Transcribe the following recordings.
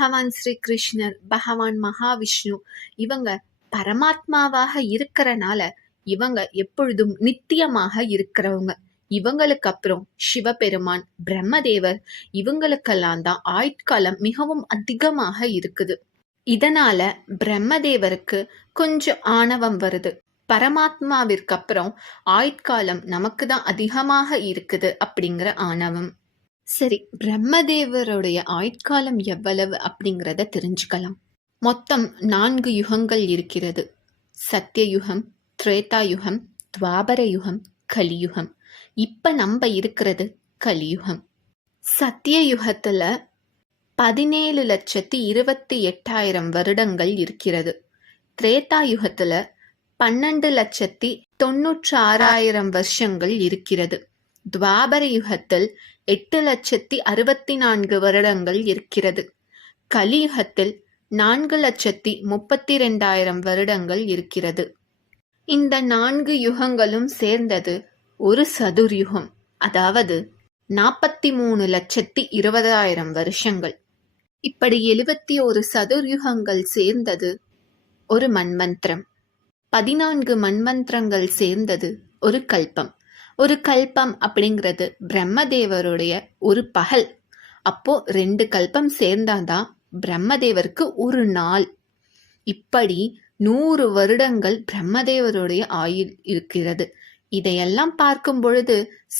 பகவான் ஸ்ரீ கிருஷ்ணர், பகவான் மகாவிஷ்ணு இவங்க பரமாத்மாவாக இருக்கிறனால இவங்க எப்பொழுதும் நித்தியமாக இருக்கிறவங்க. இவங்களுக்கு அப்புறம் சிவபெருமான், பிரம்மதேவர் இவங்களுக்கெல்லாம் தான் ஆயுட்காலம் மிகவும் அதிகமாக இருக்குது. இதனால பிரம்மதேவருக்கு கொஞ்சம் ஆணவம் வருது. பரமாத்மாவிற்கு அப்புறம் ஆயுட்காலம் நமக்கு தான் அதிகமாக இருக்குது அப்படிங்கிற ஆணவம். சரி, பிரம்மதேவருடைய ஆயுட்காலம் எவ்வளவு அப்படிங்கிறத தெரிஞ்சுக்கலாம். மொத்தம் 4 யுகங்கள் இருக்கிறது. சத்தியயுகம், திரேதாயுகம், துவாபர யுகம், கலியுகம். இப்ப நம்ம இருக்கிறது கலியுகம். சத்தியயுகத்துல 17,28,000 வருடங்கள் இருக்கிறது. திரேதாயுகத்துல 12,96,000 வருஷங்கள் இருக்கிறது. துவாபர யுகத்தில் 8,64,000 வருடங்கள் இருக்கிறது. கலியுகத்தில் 4,32,000 வருடங்கள் இருக்கிறது. இந்த 4 யுகங்களும் சேர்ந்தது ஒரு சதுர்யுகம், அதாவது 43,20,000 வருஷங்கள். இப்படி 71 சதுர்யுகங்கள் சேர்ந்தது ஒரு மன்வந்திரம். 14 மன்வந்திரங்கள் சேர்ந்தது ஒரு கல்பம். ஒரு கல்பம் அப்படிங்கிறது பிரம்மதேவருடைய ஒரு பகல். அப்போ 2 கல்பம் சேர்ந்தாதான் பிரம்மதேவருக்கு ஒரு நாள். இப்படி 100 வருடங்கள் பிரம்மதேவருடைய ஆயுள் இருக்கிறது. இதையெல்லாம் பார்க்கும் பொழுது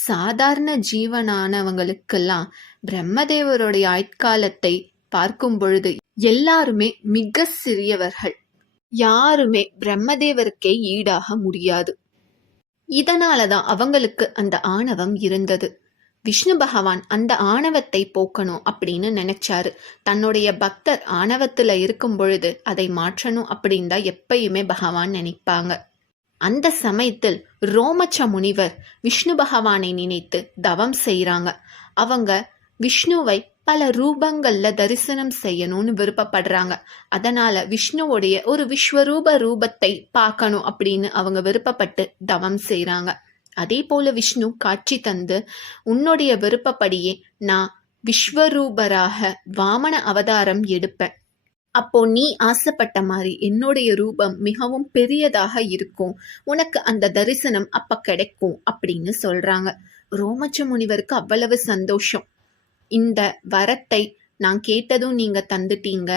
சாதாரண ஜீவனானவங்களுக்கெல்லாம் பிரம்மதேவருடைய ஆயுட்காலத்தை பார்க்கும் பொழுது எல்லாருமே மிக சிறியவர்கள். யாருமே பிரம்மதேவருக்கே ஈடாக முடியாது. இதனாலதான் அவங்களுக்கு அந்த ஆணவம் இருந்தது. விஷ்ணு பகவான் அந்த ஆணவத்தை போக்கணும் அப்படின்னு நினைச்சாரு. தன்னுடைய பக்தர் ஆணவத்துல இருக்கும் பொழுது அதை மாற்றணும் அப்படின்னு தான் எப்பயுமே பகவான் நினைப்பாங்க. அந்த சமயத்தில் ரோமச்ச முனிவர் விஷ்ணு பகவானை நினைத்து தவம் செய்யறாங்க. அவங்க விஷ்ணுவை பல ரூபங்கள்ல தரிசனம் செய்யணும்னு விருப்பப்படுறாங்க. அதனால விஷ்ணுவோடைய ஒரு விஸ்வரூப ரூபத்தை பார்க்கணும் அப்படின்னு அவங்க விருப்பப்பட்டு தவம் செய்யறாங்க. அதே போல விஷ்ணு காட்சி தந்து, உன்னுடைய விருப்பப்படியே நான் விஸ்வரூபராக வாமன அவதாரம் எடுப்பேன். அப்போ நீ ஆசைப்பட்ட மாதிரி என்னுடைய ரூபம் மிகவும் பெரியதாக இருக்கும், உனக்கு அந்த தரிசனம் அப்ப கிடைக்கும் அப்படின்னு சொல்றாங்க. ரோமச்ச முனிவருக்கு அவ்வளவு சந்தோஷம். இந்த வரத்தை நான் கேட்டதும் நீங்க தந்துட்டீங்க.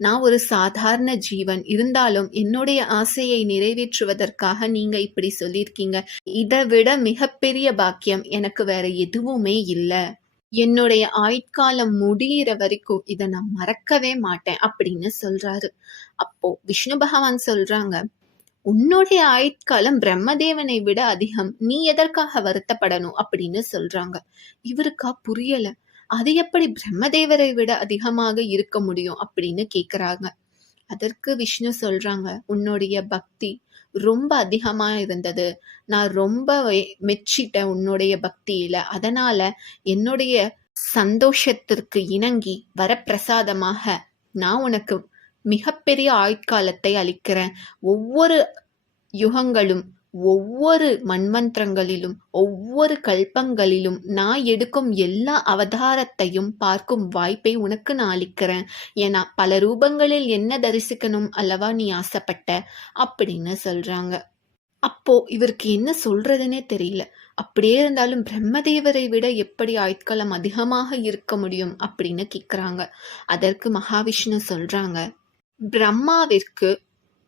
நான் ஒரு சாதாரண ஜீவன், இருந்தாலும் என்னுடைய ஆசையை நிறைவேற்றுவதற்காக நீங்க இப்படி சொல்லியிருக்கீங்க. இதை விட மிகப்பெரிய பாக்கியம் எனக்கு வேற எதுவுமே இல்லை. என்னுடைய ஆயுட்காலம் முடிகிற வரைக்கும் இதை நான் மறக்கவே மாட்டேன் அப்படின்னு சொல்றாரு. அப்போ விஷ்ணு பகவான் சொல்றாங்க, உன்னுடைய ஆயுட்காலம் பிரம்மதேவனை விட அதிகம், நீ எதற்காக வருத்தப்படணும் அப்படின்னு சொல்றாங்க. இவருக்கா புரியல. அது எப்படி பிரம்மதேவரை விட அதிகமாக இருக்க முடியும் அப்படின்னு கேக்குறாங்க. அதற்கு விஷ்ணு சொல்றாங்க, உன்னுடைய பக்தி ரொம்ப அதிகமா இருந்தது, நான் ரொம்ப மெச்சிட்டேன் உன்னுடைய பக்தியில. அதனால என்னுடைய சந்தோஷத்திற்கு இணங்கி வரப்பிரசாதமாக நான் உனக்கு மிகப்பெரிய ஆயுட்காலத்தை அளிக்கிறேன். ஒவ்வொரு யுகங்களும், ஒவ்வொரு மன்வந்திரங்களிலும், ஒவ்வொரு கல்பங்களிலும் நான் எடுக்கும் எல்லா அவதாரத்தையும் பார்க்கும் வாய்ப்பை உனக்கு நான் அளிக்கிறேன். ஏன்னா பல ரூபங்களில் என்ன தரிசிக்கணும் அல்லவா நீ ஆசைப்பட்ட அப்படின்னு சொல்றாங்க. அப்போ இவருக்கு என்ன சொல்றதுன்னே தெரியல. அப்படியே இருந்தாலும் பிரம்மதேவரை விட எப்படி ஆயுட்காலம் அதிகமாக இருக்க முடியும் அப்படின்னு கேக்குறாங்க. அதற்கு மகாவிஷ்ணு சொல்றாங்க, பிரம்மாவிற்கு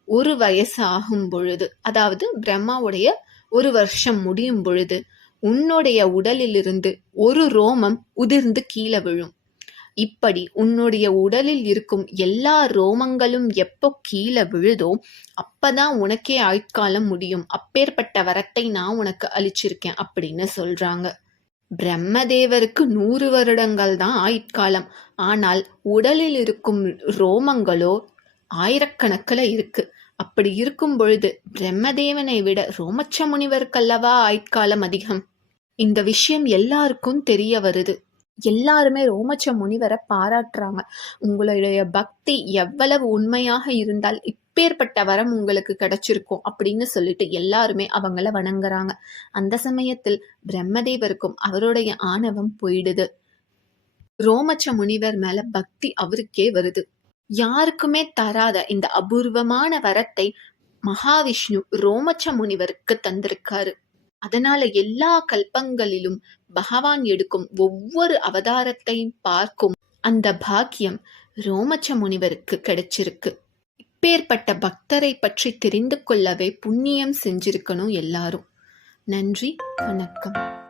1 வயசு ஆகும் பொழுது, அதாவது பிரம்மாவுடைய 1 வருஷம் முடியும் பொழுது உன்னுடைய உடலிலிருந்து ஒரு ரோமம் உதிர்ந்து கீழே விழும். இப்படி உன்னுடைய உடலில் இருக்கும் எல்லா ரோமங்களும் எப்போ கீழே விழுதோ அப்பதான் உனக்கே ஆயுட்காலம் முடியும். அப்பேற்பட்ட வரத்தை நான் உனக்கு அளிச்சிருக்கேன் அப்படின்னு சொல்றாங்க. பிரம்மதேவருக்கு 100 வருடங்கள் தான் ஆயுட்காலம். ஆனால் உடலில் இருக்கும் ரோமங்களோ ஆயிரக்கணக்கில் இருக்கு. அப்படி இருக்கும் பொழுது பிரம்மதேவனை விட ரோமச்ச முனிவருக்கல்லவா ஆயுட்காலம் அதிகம். இந்த விஷயம் எல்லாருக்கும் தெரிய வருது. எல்லாருமே ரோமச்ச முனிவரை பாராட்டுறாங்க. உங்களுடைய பக்தி எவ்வளவு உண்மையாக இருந்தால் இப்பேற்பட்ட வரம் உங்களுக்கு கிடைச்சிருக்கும் அப்படின்னு சொல்லிட்டு எல்லாருமே அவங்கள வணங்குறாங்க. அந்த சமயத்தில் பிரம்மதேவருக்கும் அவருடைய ஆணவம் போயிடுது. ரோமச்ச முனிவர் மேல பக்தி அவருக்கே வருது. யாருக்குமே தராத இந்த அபூர்வமான வரத்தை மகாவிஷ்ணு ரோமச்ச முனிவருக்கு தந்திருக்காரு. அதனால எல்லா கல்பங்களிலும் பகவான் எடுக்கும் ஒவ்வொரு அவதாரத்தையும் பார்க்கும் அந்த பாக்கியம் ரோமச்ச முனிவருக்கு கிடைச்சிருக்கு. இப்பேற்பட்ட பக்தரை பற்றி தெரிந்து கொள்ளவே புண்ணியம் செஞ்சிருக்கணும் எல்லாரும். நன்றி, வணக்கம்.